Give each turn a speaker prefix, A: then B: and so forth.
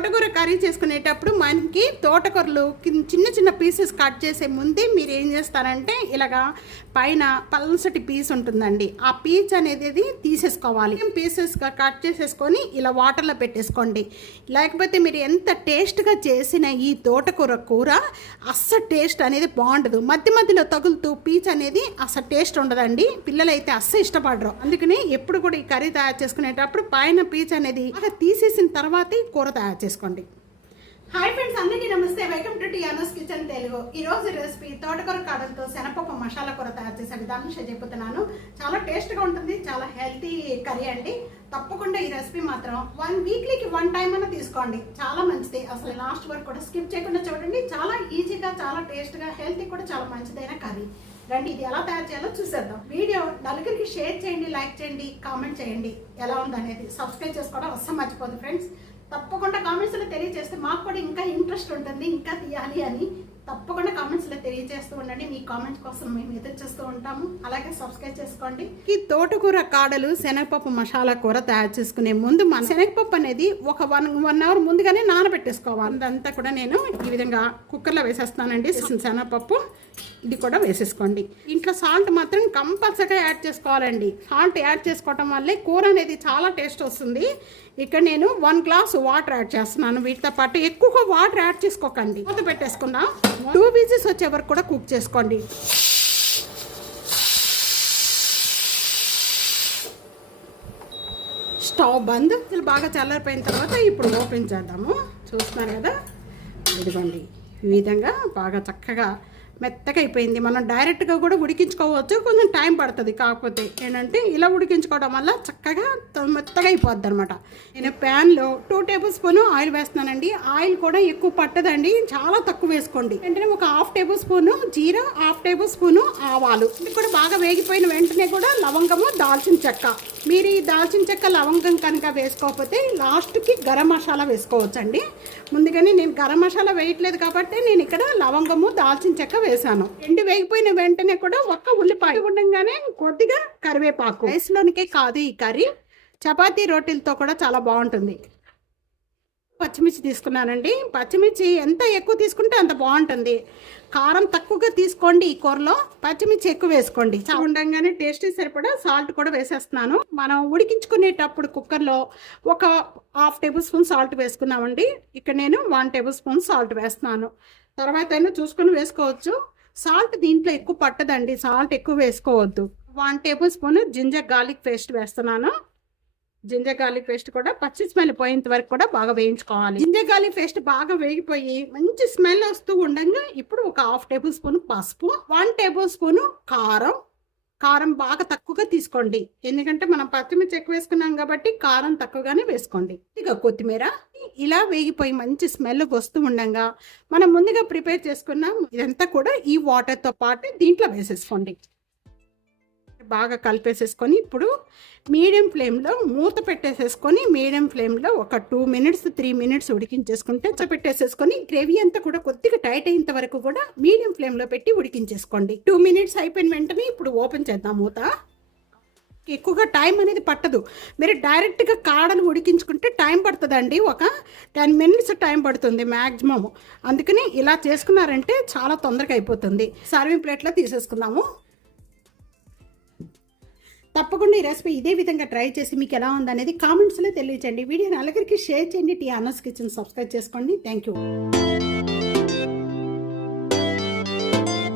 A: తోటకూర కర్రీ చేసుకునేటప్పుడు మనకి తోటకూరలు చిన్న చిన్న పీసెస్ కట్ చేసే ముందే మీరు ఏం చేస్తారంటే ఇలాగా పైన పల్సటి పీస్ ఉంటుందండి. ఆ పీచ్ అనేది తీసేసుకోవాలి. పీసెస్గా కట్ చేసేసుకొని ఇలా వాటర్లో పెట్టేసుకోండి. లేకపోతే మీరు ఎంత టేస్ట్గా చేసిన ఈ తోటకూర కూర అస్సలు టేస్ట్ అనేది బాగుండదు. మధ్య మధ్యలో తగులుతూ పీచ్ అనేది అసలు టేస్ట్ ఉండదండి. పిల్లలైతే అస్సలు ఇష్టపడరు. అందుకని ఎప్పుడు కూడా ఈ కర్రీ తయారు చేసుకునేటప్పుడు పైన పీచ్ అనేది తీసేసిన తర్వాతే కూర తయారు చేసుకోండి హాయ్ ఫ్రెండ్స్ అందరికీ నమస్తే. వెల్కమ్ టు టియానోస్ కిచెన్ తెలుగు ఈ రోజు రెసిపీ తోటకూర కాడలతో శనపప్పు మసాలా కూర తయారు చేసే విధానం షేర్ చెప్పుతున్నాను. చాలా టేస్ట్గా ఉంటుంది చాలా హెల్తీ కర్రీ అండి. తప్పకుండా ఈ రెసిపీ మాత్రం వన్ వీక్లీకి వన్ టైం అన్న తీసుకోండి. చాలా మంచిది. అసలు లాస్ట్ వరకు కూడా స్కిప్ చేయకుండా చూడండి. చాలా ఈజీగా చాలా టేస్ట్గా హెల్తీ కూడా చాలా మంచిదైన కర్రీ రండి ఇది ఎలా తయారు చేయాలో చూసేద్దాం. వీడియో నలుగురికి షేర్ చేయండి లైక్ చేయండి కామెంట్ చేయండి. ఎలా ఉందనేది సబ్స్క్రైబ్ చేసుకోవడం అస్సలు మర్చిపోదు ఫ్రెండ్స్ తప్పకుండా కామెంట్స్లో తెలియజేస్తే మాకు కూడా ఇంకా ఇంట్రెస్ట్ ఉంటుంది ఇంకా తీయాలి అని. తప్పకుండా కామెంట్స్లో తెలియజేస్తూ ఉండండి. మీ కామెంట్స్ కోసం మేము ఎదురు చేస్తూ ఉంటాము. అలాగే సబ్స్క్రైబ్ చేసుకోండి. ఈ తోటకూర కాడలు శనగపప్పు మసాలా కూర తయారు చేసుకునే ముందు మన శనగపప్పు అనేది ఒక వన్ వన్ అవర్ ముందుగానే నానబెట్టేసుకోవాలి. అంతా కూడా నేను ఈ విధంగా కుక్కర్లో వేసేస్తానండి. శనగపప్పు ఇది కూడా వేసేసుకోండి. ఇంట్లో సాల్ట్ మాత్రం కంపల్సరీగా యాడ్ చేసుకోవాలండి. సాల్ట్ యాడ్ చేసుకోవటం వల్లే కూర అనేది చాలా టేస్ట్ వస్తుంది. ఇక్కడ నేను వన్ గ్లాస్ వాటర్ యాడ్ చేస్తున్నాను. వీటితో పాటు ఎక్కువగా వాటర్ యాడ్ చేసుకోకండి. మూత పెట్టేసుకుందాం. టూ విజిల్స్ వచ్చే వరకు కూడా కుక్ చేసుకోండి. స్టవ్ బంద్. ఇది బాగా చల్లారిపోయిన తర్వాత ఇప్పుడు ఓపెన్ చేద్దాము. చూస్తున్నారు కదా? ఇదిగోండి. ఈ విధంగా బాగా చక్కగా మెత్తగా అయిపోయింది మనం డైరెక్ట్గా కూడా ఉడికించుకోవచ్చు. కొంచెం టైం పడుతుంది. కాకపోతే ఏంటంటే ఇలా ఉడికించుకోవడం వల్ల చక్కగా మెత్తగా అయిపోద్ది అనమాట నేను ప్యాన్లో టూ టేబుల్ స్పూన్ ఆయిల్ వేస్తున్నానండి. ఆయిల్ కూడా ఎక్కువ పట్టదండి. చాలా తక్కువ వేసుకోండి. వెంటనే ఒక హాఫ్ టేబుల్ స్పూన్ జీరా హాఫ్ టేబుల్ స్పూన్ ఆవాలు. ఇది కూడా బాగా వేగిపోయిన వెంటనే కూడా లవంగము దాల్చిన చెక్క. మీరు ఈ దాల్చిన చెక్క లవంగం కనుక వేసుకోకపోతే లాస్ట్కి గరం మసాలా వేసుకోవచ్చండి. ముందుగానే నేను గరం మసాలా వేయట్లేదు కాబట్టి నేను ఇక్కడ లవంగము దాల్చిన చెక్క వేసాను. ఎండి వేగిపోయిన వెంటనే కూడా ఒక్క ఉల్లిపాయ ఉండగానే కొద్దిగా కరివేపాకు. రైస్లోనికే కాదు ఈ కర్రీ. చపాతీ రోటీలతో కూడా చాలా బాగుంటుంది. పచ్చిమిర్చి తీసుకున్నానండి. పచ్చిమిర్చి ఎంత ఎక్కువ తీసుకుంటే అంత బాగుంటుంది. కారం తక్కువగా తీసుకోండి ఈ కూరలో. పచ్చిమిర్చి ఎక్కువ వేసుకోండి. ఉండగానే టేస్ట్ సరిపడా సాల్ట్ కూడా వేసేస్తున్నాను. మనం ఉడికించుకునేటప్పుడు కుక్కర్లో ఒక హాఫ్ టేబుల్ స్పూన్ సాల్ట్ వేసుకున్నామండి. ఇక్కడ నేను వన్ టేబుల్ స్పూన్ సాల్ట్ వేస్తున్నాను. తర్వాత అయినా చూసుకొని వేసుకోవచ్చు. సాల్ట్ దీంట్లో ఎక్కువ పట్టదండి. సాల్ట్ ఎక్కువ వేసుకోవద్దు. One tablespoon ginger garlic paste వేస్తున్నాను. జింజర్ గార్లిక్ పేస్ట్ కూడా పచ్చి స్మెల్ పోయేంత వరకు కూడా బాగా వేయించుకోవాలి. జింజర్ గార్లిక్ పేస్ట్ బాగా వేగిపోయి మంచి స్మెల్ వస్తూ ఉండగా ఇప్పుడు ఒక హాఫ్ టేబుల్ స్పూన్ పసుపు వన్ టేబుల్ స్పూన్ కారం. కారం బాగా తక్కువగా తీసుకోండి. ఎందుకంటే మనం పచ్చిమిర్చి ఎక్కువ వేసుకున్నాం కాబట్టి కారం తక్కువగానే వేసుకోండి. ఇక కొత్తిమీర. ఇలా వేగిపోయి మంచి స్మెల్ వస్తూ ఉండగా మనం ముందుగా ప్రిపేర్ చేసుకున్నాం. ఇదంతా కూడా ఈ వాటర్తో పాటు దీంట్లో వేసేసుకోండి. బాగా కలిపేసేసుకొని ఇప్పుడు మీడియం ఫ్లేమ్లో మూత పెట్టేసేసుకొని మీడియం ఫ్లేమ్లో ఒక టూ మినిట్స్ త్రీ మినిట్స్ ఉడికించేసుకుంటే పెట్టేసేసుకొని గ్రేవీ అంతా కూడా కొద్దిగా టైట్ అయ్యేంత వరకు కూడా మీడియం ఫ్లేమ్లో పెట్టి ఉడికించేసుకోండి. టూ మినిట్స్ అయిపోయిన వెంటనే ఇప్పుడు ఓపెన్ చేద్దాం మూత. ఎక్కువగా టైం అనేది పట్టదు. మీరు డైరెక్ట్గా కాడను ఉడికించుకుంటే టైం పడుతుందండి. ఒక టెన్ మినిట్స్ టైం పడుతుంది మ్యాక్సిమం అందుకని ఇలా చేసుకున్నారంటే చాలా తొందరగా అయిపోతుంది. సర్వింగ్ ప్లేట్లో తీసేసుకుందాము. తప్పకుండా ఈ రెసిపీ ఇదే విధంగా ట్రై చేసి మీకు ఎలా ఉందనేది కామెంట్స్లో తెలియచేయండి. వీడియోని నలుగురికి షేర్ చేయండి. టీ అనస్ కిచెన్ సబ్స్క్రైబ్ చేసుకోండి. Thank you